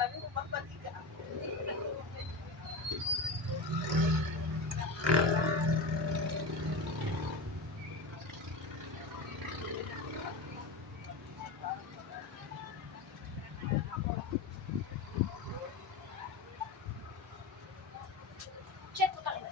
Check mo tayo.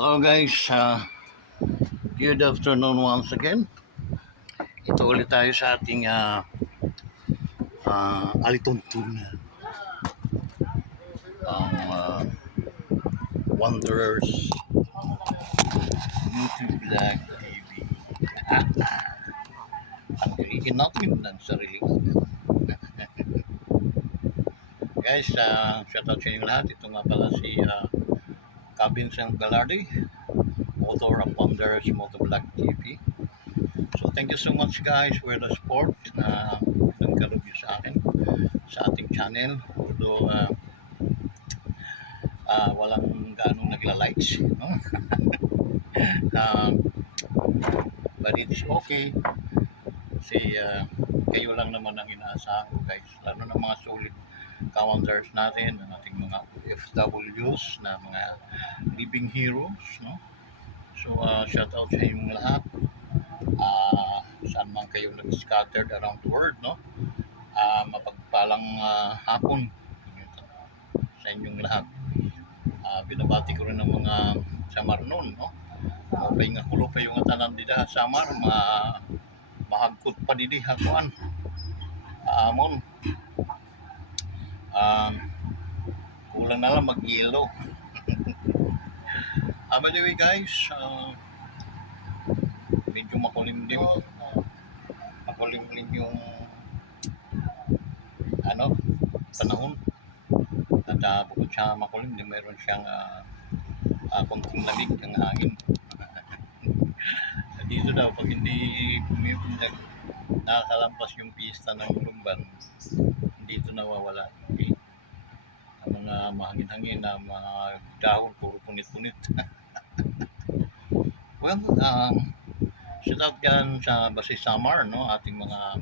Hello guys, good afternoon once again. Ito ulit tayo sa ating alituntun Wanderers YouTube Vlog TV. Ang kiligin natin ng sarili natin. Guys, shoutout sa inyo lahat. Ito nga pala si Cabin St. Galardi, author of Wanderers Motovlog TV. So thank you so much guys for the support na nagkalugyo sa akin sa ating channel. Although walang ganong nagla-likes, no? But it's okay kasi kayo lang naman ang inaasahan ko guys, lalo na mga solid ka-wanderers natin, ang ating mga FWs na mga living heroes, no? So shout out sa inyong lahat, saan man kayo nag-scattered around the world, no? Mapagpalang hapon sa inyong lahat. Binabati ko rin ng mga samar nun, no? Okay nga kulo pa yung tanan dida samar, mahagkot pa didi hakuan amon. Kulang na lang mag-yelo. By the way guys, medyo makulimlim yung panahon. At bukod sa makulimlim, mayroon siyang konting lamig ng hangin. Dito daw pag hindi nakakalampas yung pista ng Lumban, dito nawawala. Okay? Ang mga mahangin-hangin na mga dahon, puro punit-punit. Well, shout out yan sa Basi Samar, no? Ating mga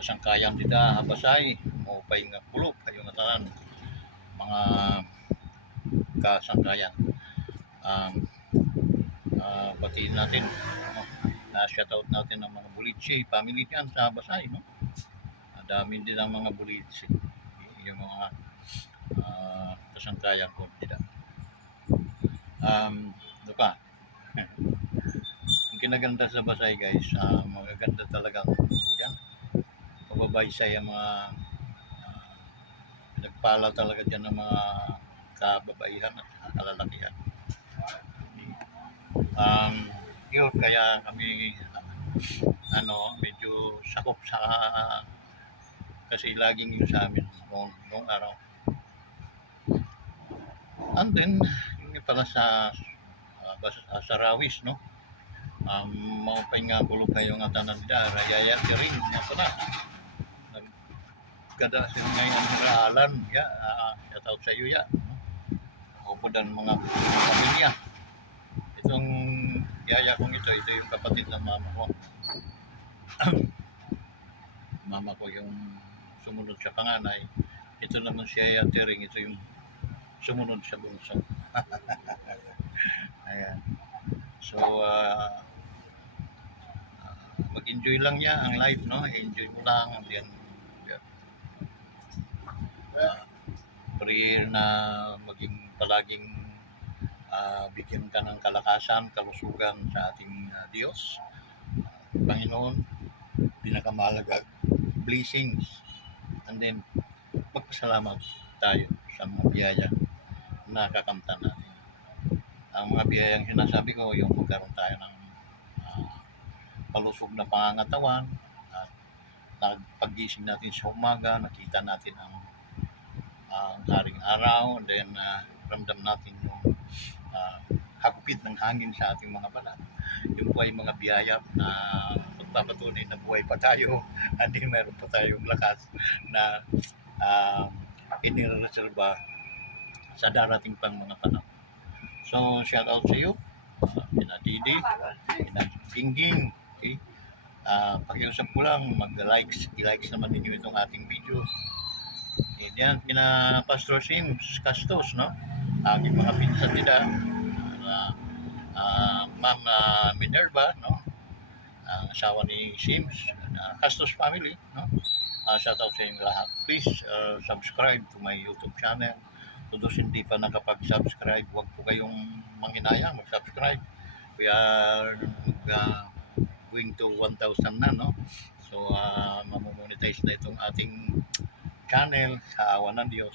kasangkayan dita Habasay, maupay nga pulok kayo nga tanan, mga kasangkayan. Batiin natin, no? Shout out natin ang mga Bulitsi family dyan sa Habasay, no? Dami din ang mga Bulitsi, yung mga kasangkayan ko dito. Ano pa? Ang kinaganda sa Basay guys, magaganda talaga yan. Pababaysay ang mga nagpala talaga dyan ng mga kababaihan at kalalakihan. Yun, kaya kami medyo sakop sa kasi laging yun sa amin noong araw. And then yung pala sa Sarawis, no? Maupay nga kulo kayo nga tanan da rayaya rin nga pala nagkada sila ngayon hiralan ya. Shout out sa iyo ya, no? O po dan mga pamilya. Itong yaya kong ito yung kapatid ng mama ko. Mama ko yung sumunod sa panganay. Ito naman si Yaya Tering, ito yung sumunod sa bunso. Ayan. So mag-enjoy lang niya ang life, no? Enjoy mo lang. And then prayer na maging palaging bigyan ka ng kalakasan, kalusugan sa ating Diyos, Panginoon, pinakamahalaga blessings. And then magpasalamat tayo sa mga biyaya na kakamtan natin. Ang mga biyayang sinasabi ko, yung magkaroon tayo ng palusog na pangangatawan at paggising natin sa umaga, nakita natin ang haring araw, and then ramdam natin yung hagupit ng hangin sa ating mga balat. Yung po ay mga biyaya na magpapatunay na buhay pa tayo at meron pa tayong lakas na inireserba sa darating pang mga panahon. So, shout out sa iyo, Pina Didi, Pina Pingging, okay? Pakiusap ko lang, i-likes naman ninyo itong ating video. Yan, Pina Pastor Sims Castos, no? Aking mga pinsan nila, Ma'am Minerva, no? Ang asawa ni Sims, Castos family, no? Shout out sa inyong lahat. Please subscribe to my YouTube channel. To those hindi pa nakapag-subscribe, huwag po kayong manghinayang mag-subscribe. We are going to 1,000 na, no? So, mamomonetize na itong ating channel sa awa ng Diyos.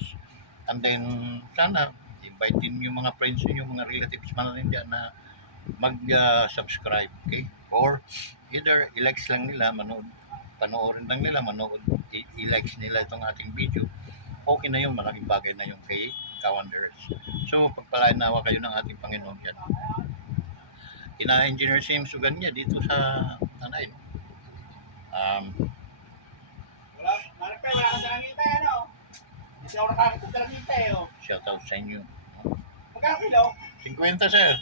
And then, sana, invite din yung mga friends nyo, mga relatives man rin dyan na mag-subscribe, okay? Or, either i-likes lang nila, panoorin lang nila, i-likes nila itong ating video. Okay na yun, malaking bagay na yung kay Kawanders. So, pagpalain nawa kayo ng ating Panginoon dyan. Engineer Sims Sugan niya dito sa Tanay. Wala kang dalangita, ano? Hindi ako nakakita ng dalangita, oh. Shout out sa inyo. Magkano kilo? 50, sir.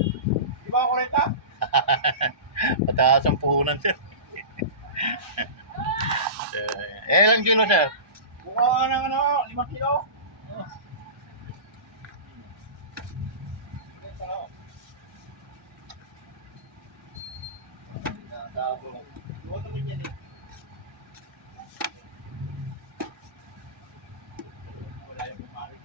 Di ba ako 40? Pataas ang puhunan, sir. Ilang kilo, sir? Buka ng 5 kilo. Buka naman yan, eh. Wala yung kumari.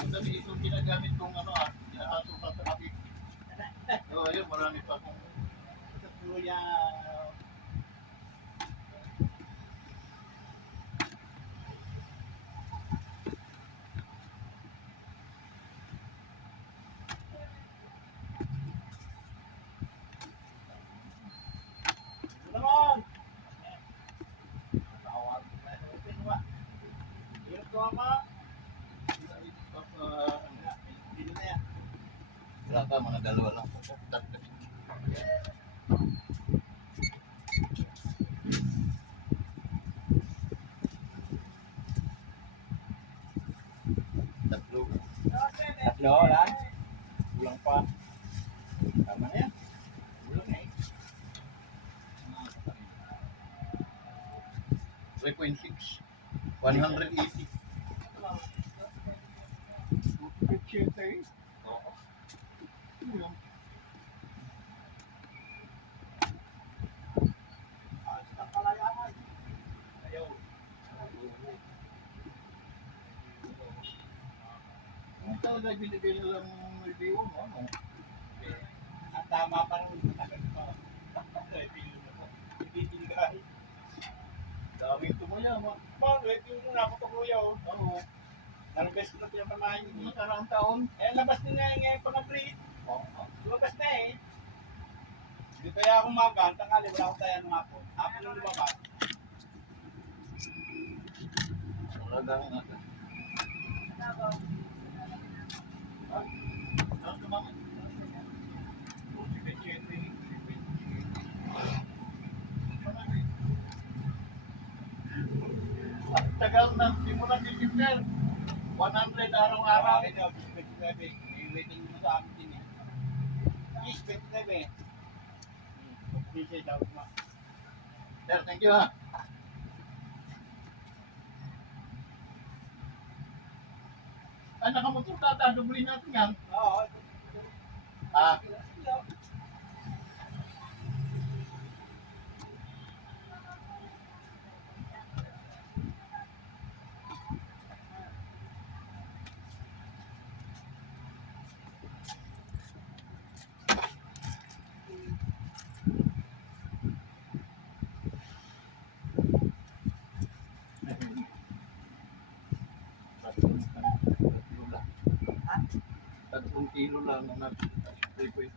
Ang dami itong ginagamit kong aso pa sa kapit. So, ayun, marami pa kong Sa kuya. Naman! Tawag ko na ito. Pinuha. Hirap ko, ama. Dito na yan. wala pa, mga dalawa lang. Tatlo. Tatlo. Tatlo, lang. Kulang pa. Tama na yan. Kulang na eh. 3.6. 180. Oo. Yun. Ang palayaman. Ayaw. Ang talaga binigay nilang review, no? Ang tama pa rin. Matagal pa. Hindi tinigay. Daming tumaya, ma. Bakit? Yung napapakuya, oh. Oo. Nalabas ko na pinapamahin Mga niya. nakaraang taon. Eh, labas din na yung pang-upgrade. Oo. Lumabas na eh. Hindi kaya ako magaan. Tangali, wala akong tayo ng hapon. Hapon yung lumabas. Talagang ano. Ano naman? At tagal na, simulan ni Kimber. 100 araw-araw. Araw ito, 29. May waiting mo sa amin din eh. Yes, 29. Please, daw ma. Sir, thank you ha. Ay, nakamotor ka, dadubli natin yan. Oo. Ah, 1 kilo lang ang natin. 3.5.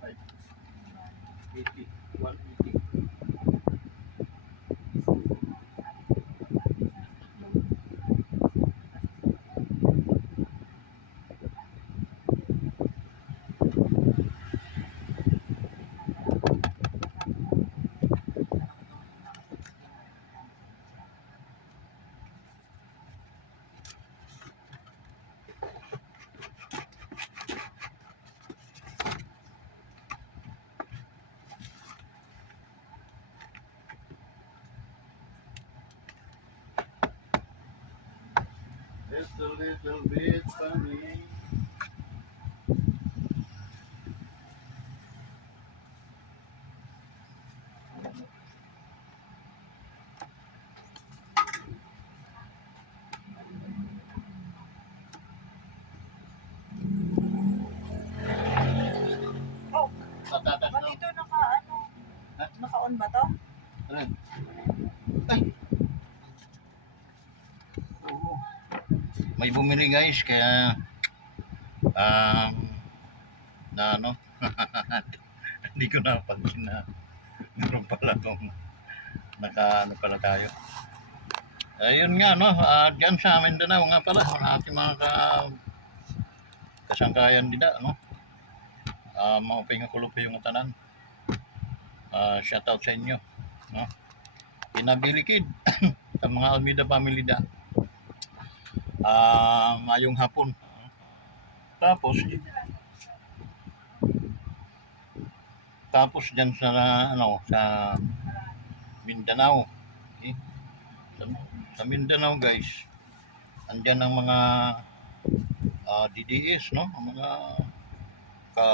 80. 180. Just a little bit funny. Oh, Patatas ba't no? ito naka-ano? Ha? Naka-on ba to? Ano? Ay. Oo. May bumili guys kaya na ano hindi ko napansin na meron pala tong naka ano pala tayo. Ayun nga no, dyan sa Mindanao nga pala ang ating mga kasangkayan dida no. Mga pingakulo pa yung tanan. Shout out sa inyo no. Pinabilikid sa mga Almeida family da. Mayong hapon. Tapos dyan sa ano sa Mindanao. Okay? Sa Mindanao guys, andyan ang mga DDS no, ang mga ka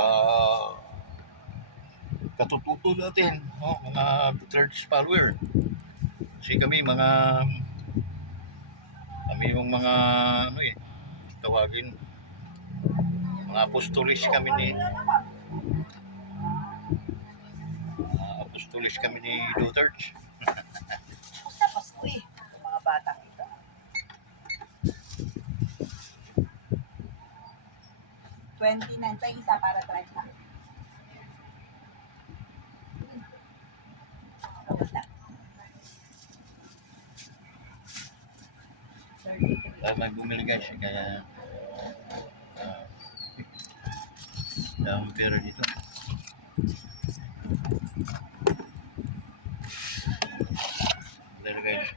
katututo natin, no? Mga church follower. Kasi kami yung mga ano tawagin mga apostolis kami ni Duterte. Basta Pasko eh. Yung mga batang ito. 29 pa isa para 30. Kamusta? 33. May bumili guys, kaya ang pera dito. There guys.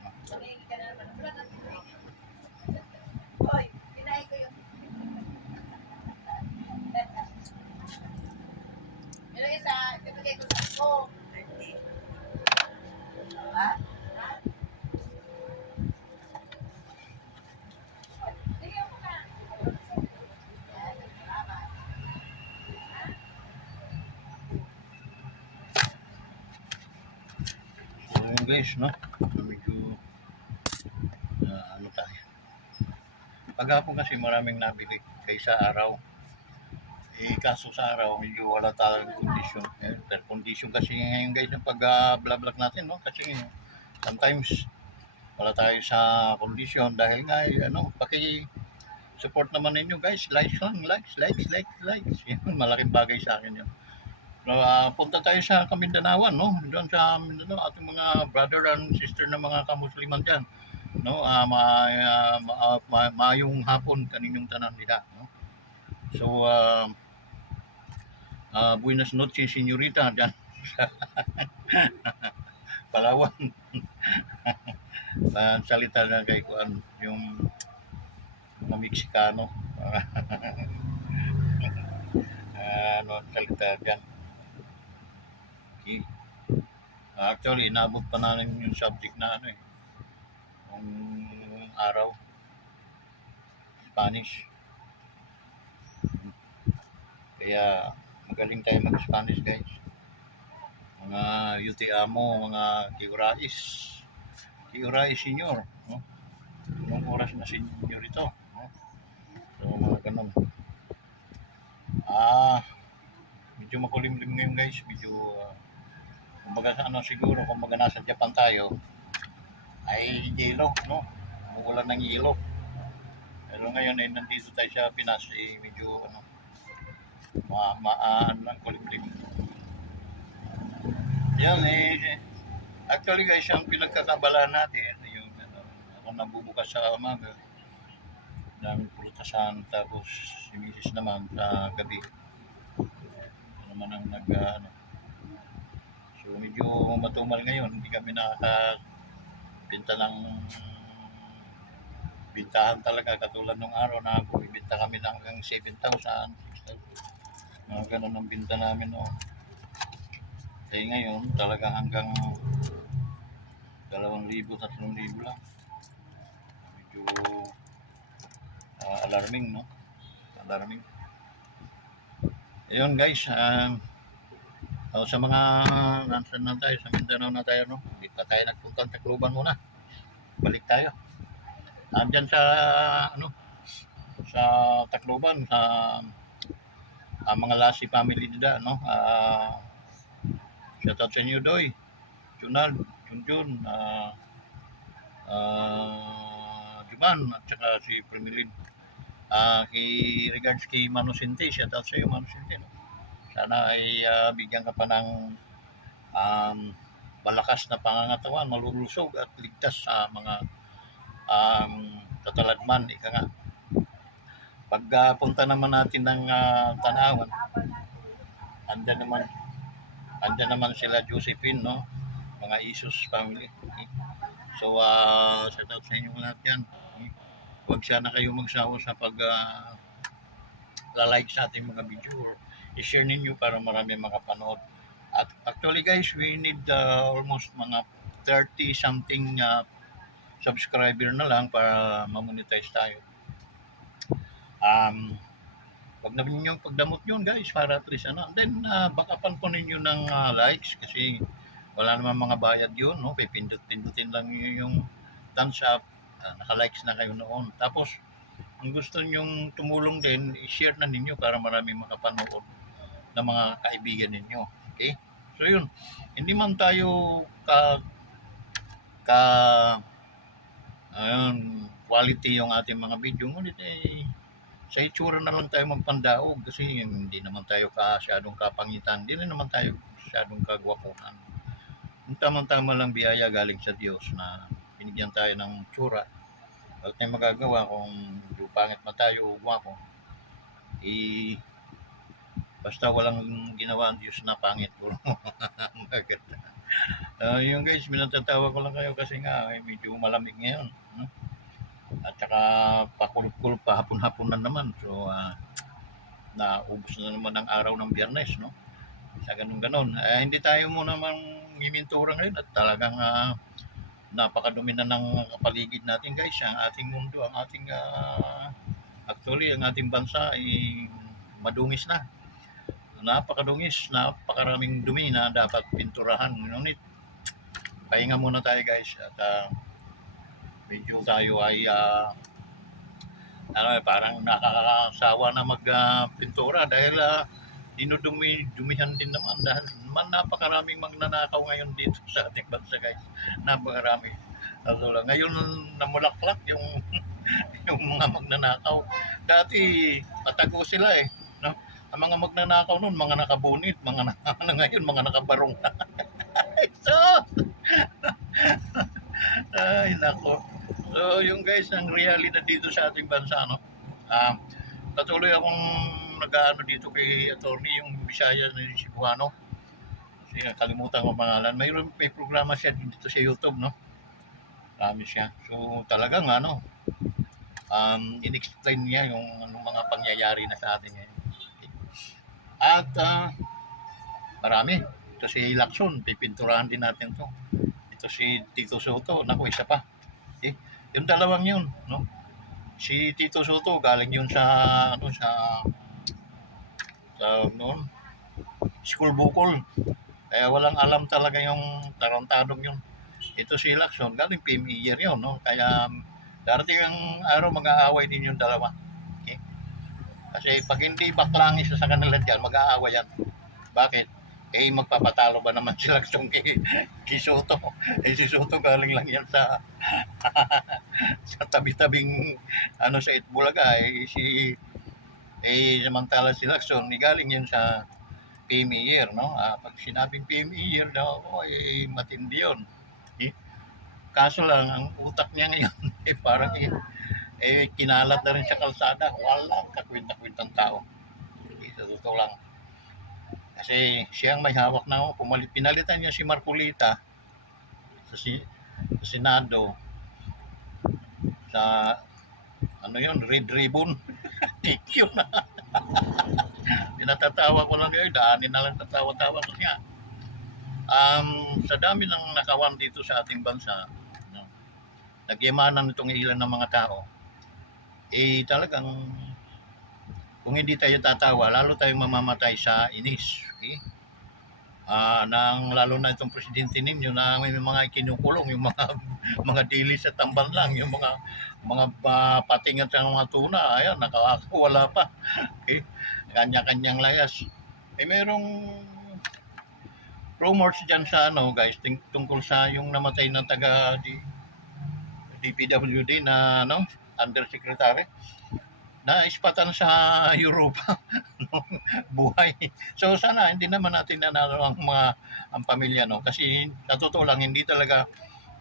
Hoy, kinain ko yung... Yung isa, ibigay ko sa ko. 30. Ha? Bigyan mo na. So yun guys, no? Medyo ano tayo. Paghapon kasi maraming nabili kaysa araw. Kaso sa araw, medyo wala tayong condition. Air condition kasi ngayon guys yung pag-vlog natin, no? Kasi sometimes wala tayo sa condition dahil nga, support naman ninyo guys. Likes lang, likes. Yun, malaking bagay sa akin yun. So, punta tayo sa Kamindanawan, no? Doon sa Mindanao, ating mga brother and sister na mga kamusliman dyan. No? Mayong hapon kaninyong tanan nila, no? So, buenas noches, senyorita, dyan sa Palawan. Salita na kay Kuan, yung mga Meksikano. Salita dyan. Okay. Actually, inabot pa namin yung subject na yung araw. Spanish. Kaya magaling tayo mag-Spanish guys. Mga UTAMO, mga Kiurais senior, no? Yung oras na senior ito, no? So mga ganun. Medyo makulimlim ngayon guys, medyo kumbaga siguro kumbaga nasa Japan tayo ay yelo, no? Umuulan ng yelo. Pero ngayon ay nandito tayo sa Pinas, medyo Ano lang kulit. Yan eh. Actually guys, yung pinagkakabalaan natin, yung ako nabubukas sa umaga, daming prutasan, tapos si Mrs. naman sa gabi. Ano naman ang so medyo matumal ngayon, hindi kami nakakabenta ng bintahan talaga katulad nung araw na bumibenta kami ng hanggang 7,000, 6,000. Mga ganun ang binta namin noon. Eh ngayon, talaga hanggang 2,000, 3,000 lang. Medyo alarming, no? Alarming. Ayun guys, sa mga nansan na tayo, sa Mindanao na tayo, no? Hindi pa tayo nagpunta sa Tacloban muna. Balik tayo. Andyan sa, sa Tacloban, sa mga Lassi family nila, no? Shout out sa inyo, Doy, Junal, Junjun, Juman, at saka si Premilin. Regards kay Manusinte, shout out sa iyo, Manusinte, no? Sana ay bigyan ka pa ng malakas na pangangatawan, malulusog at ligtas sa mga kataladman, ika nga. Pag punta naman natin ng Tanawan, andyan naman sila Josephine, no? Mga Isus family. So, shout out sa inyo lahat yan. Huwag sana kayo magsawa sa like sa ating mga video or i-share ninyo para marami makapanood. At actually guys, we need almost mga 30 something subscriber na lang para ma-monetize tayo. Wag na ninyong pagdamot yun guys para at least and then backupan po ninyo ng likes kasi wala naman mga bayad yun, no? Pipindot-pindutin lang yung thumbs up, naka-likes na kayo noon. Tapos kung gusto nyong tumulong din, i-share na ninyo para marami makapanood ng mga kaibigan ninyo. Okay? So yun, hindi man tayo quality yung ating mga video, ngunit sa itsura na lang tayo magpandaog kasi hindi naman tayo masyadong kapangitan, hindi rin naman tayo masyadong kagwapuhan. Yung tamang-tama lang biyaya galing sa Diyos na binigyan tayo ng tsura. Wala tayong magagawa kung pangit man tayo o gwapo. Basta walang ginawa ang Diyos na pangit. Yung guys, minatatawa ko lang kayo kasi nga medyo malamig ngayon. At saka pakulop-kulop pa hapon-hapon na naman. So, naubos na naman ang araw ng Biyernes, no? Sa ganun-ganon. Hindi tayo muna mimintura ngayon at talagang napakadumi na ng paligid natin guys. Ang ating mundo, ang ating actually ang ating bansa ay madungis na. Napakadungis, napakaraming dumi na dapat pinturahan. Ngunit pahinga muna tayo guys at medyo tayo ay parang nakakasawa na magpintura dahil dinudumihan din naman dahil napakaraming magnanakaw ngayon dito sa ating bansa guys. Napakarami. Ngayon namulaklak yung yung mga magnanakaw. Dati patago sila no? Ang mga magnanakaw noon, mga nakabunit, ngayon mga nakabarong na. So, ay nako. So yung guys, ang realidad dito sa ating bansa, no? Patuloy akong nag-aano dito kay attorney yung Bisaya ni Cebuano. Kasi kalimutan ko pangalan. May programa siya dito sa YouTube, no? Marami siya. So talagang in-explain niya yung mga pangyayari na sa atin ngayon. At marami. Ito si Lacson, pipinturahan din natin to. Ito si Tito Soto, naku, isa pa. Yung dalawang yun, no? Si Tito Soto galing yun sa noon school bukol. Kaya walang alam talaga yung tarantadong yun. Ito si Lacson, galing PME year yun, no? Kaya darating ang araw mag-aaway din yung dalawa. Okay? Kasi pag hindi baklangis sa kanila dyan, mag-aaway yan. Bakit? Magpapatalo ba naman si Lacson kay Soto? Si Soto galing lang yan sa sa tabi-tabing sa Itbulaga. Samantala si Lacson, galing yun sa PME year, no? Pag sinabing PME year daw ako, matindi yun. Kaso lang, ang utak niya ngayon, parang kinalat na rin sa kalsada. Walang kakwenta-kwentang tao. Sa totoo lang. Kasi siyang may hawak na pinalitan niya si Marcolita sa Senado sa Red Ribbon. Thank you na. Pinatatawa ko lang ngayon, daanin na lang tatawa-tawa ko niya. Sa dami ng nakawan dito sa ating bansa, no, nagyamanan itong ilan ng mga tao, talagang kung hindi tayo tatawa, lalo tayong mamamatay sa inis. Okay? Lalo na itong presidente ninyo na may mga kinukulong, yung mga mga dili sa tamban lang, yung mga patingan sa mga tuna, ayan, nakawala pa. Okay? Kanya-kanyang layas. Merong rumors dyan sa guys, tungkol sa yung namatay na taga DPWD na undersecretary na ispatan sa Europa buhay. So sana hindi naman natin nanalo ang pamilya, no, kasi sa totoo lang hindi talaga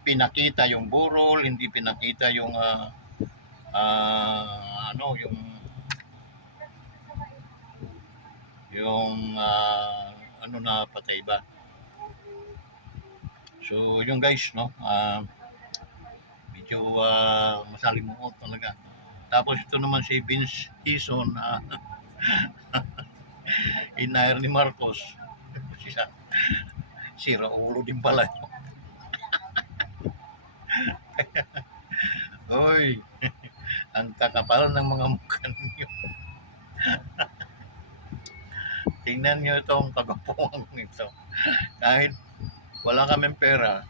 pinakita yung burol, hindi pinakita yung na patay ba. So yung guys, no, medyo masalimuot talaga. Tapos ito naman si Vince Hison, inair ni Marcos. Sira ulo din pala. Oy, ang kakapal ng mga mukha ninyo. Tingnan nyo itong kagapuang ito. Kahit wala kaming pera,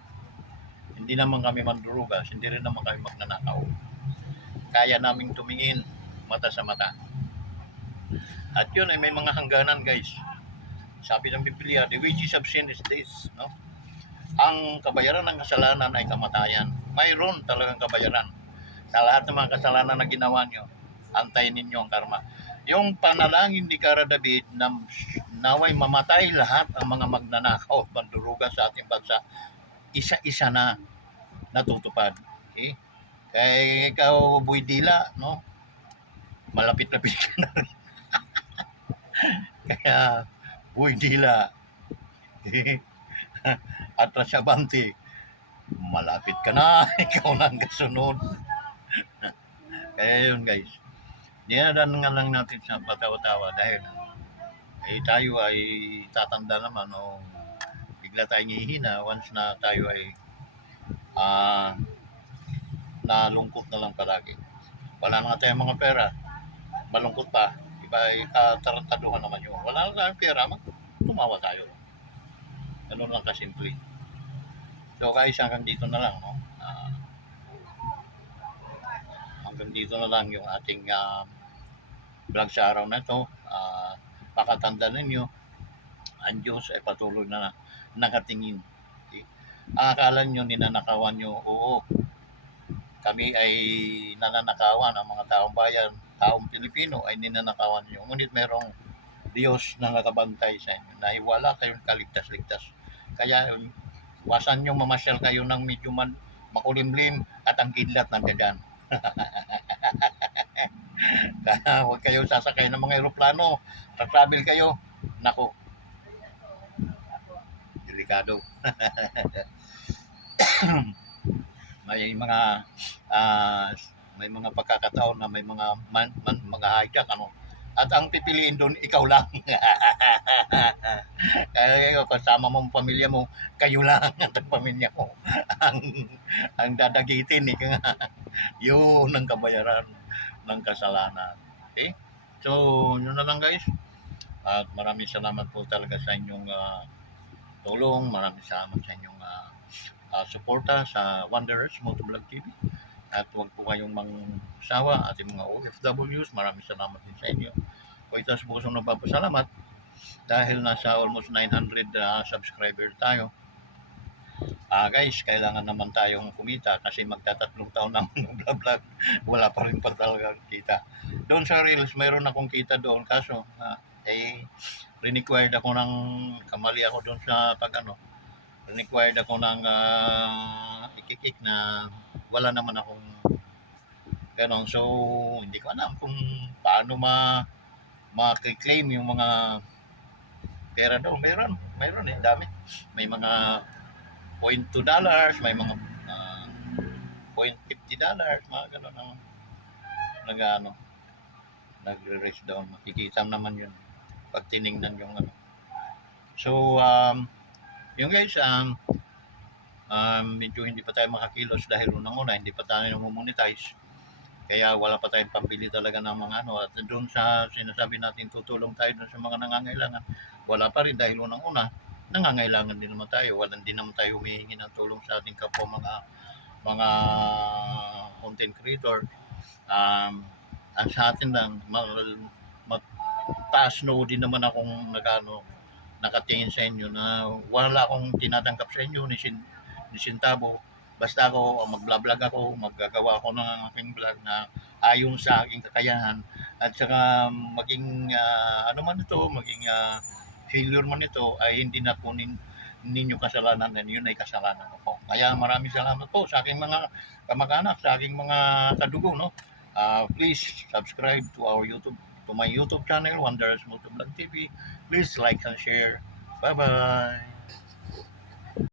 hindi naman kami mandurugas, hindi rin naman kami magnanakaw. Kaya naming tumingin mata sa mata. At yun ay may mga hangganan, guys. Sabi ng Biblia, the wages of sin is this, no? Ang kabayaran ng kasalanan ay kamatayan. Mayroon talagang kabayaran. Sa lahat ng mga kasalanan na ginawa nyo, antayin ninyo ang karma. Yung panalangin ni Cara David na naway mamatay lahat ang mga magnanakaw at mandurugan sa ating bansa, isa-isa na natutupad. Okay? Kaya ikaw, Boy Dila, no? Malapit-lapit ka na rin. Kaya, Boy Dila, Atras Abante, malapit ka na. Ikaw na ang kasunod. Kaya yun, guys. Dinadaan nga lang natin sa patawa-tawa dahil tayo ay tatanda naman o bigla tayong hihina once na tayo ay nalungkot na lang palagi. Wala na nga tayong mga pera, malungkot pa, iba ay katarantaduhan naman yun. Wala na tayong pera, tumawa tayo. Ganun lang kasimple. So guys, hanggang dito na lang, no? Hanggang dito na lang yung ating vlog sa araw na ito. Pakatanda ninyo, ang Diyos ay patuloy na nakatingin. Okay? Akala nyo ninanakawan nyo, oo, kami ay nananakawan, ang mga taong bayan, taong Pilipino ay ninanakawan nyo. Ngunit merong Diyos na nakabantay sa inyo, na wala kayong kaligtas-ligtas. Kaya wasan nyo mamasyal kayo ng medyo makulimlim at ang kidlat nandiyan. Kaya huwag kayo sasakay ng mga aeroplano, travel kayo, nako, delikado. May mga pagkakataon na may mga hijack, at ang pipiliin doon ikaw lang. Kaya kasama mo ang pamilya mo, kayo lang at ang pamilya mo ang dadagitin, yun ang kabayaran ng kasalanan. Okay? So yun na lang, guys, at maraming salamat po talaga sa inyong tulong. Maraming salamat sa inyong suporta sa Wanderers Motovlog TV. At huwag po kayong mangsawa, ating mga OFWs, maraming salamat din sa inyo. O ito sa pusong nagpapasalamat dahil nasa almost 900 subscriber tayo. Guys, kailangan naman tayong kumita kasi magtatatlong taon na akong nag-vlog. Wala pa rin pa talaga kita. Doon sa Reels, mayroon akong kita doon. Kaso, required ako ng, kamali ako doon sa required ako ng ikikik na wala naman akong ganon. So, hindi ko alam kung paano ma-claim yung mga pera doon. Mayroon dami. May mga $0.2, may mga $0.50, mga gano'n ang nagre-raise down. Makikita naman yun pag tinignan yung So, yung guys, medyo hindi pa tayo makakilos dahil unang-una, hindi pa tayo monetize. Kaya wala pa tayong pambili talaga ng mga at doon sa sinasabi natin tutulong tayo doon sa mga nangangailangan, wala pa rin dahil unang-una, nangangailangan din naman tayo. Walang din naman tayo humihingi ng tulong sa ating kapwa mga content creator. Ang sa atin lang, taas no din naman akong nakatingin sa inyo na wala akong tinatanggap sa inyo ni Sintabo. Basta ako, mag-vlog ako, maggagawa ako ng aking vlog na ayon sa aking kakayahan at saka maging maging failure man ito ay hindi na po ninyo kasalanan and yun ay kasalanan ko po. Kaya maraming salamat po sa aking mga kamag-anak, sa aking mga kadugo, no? Please subscribe to my YouTube channel, Wanderers Motovlog TV. Please like and share. Bye-bye!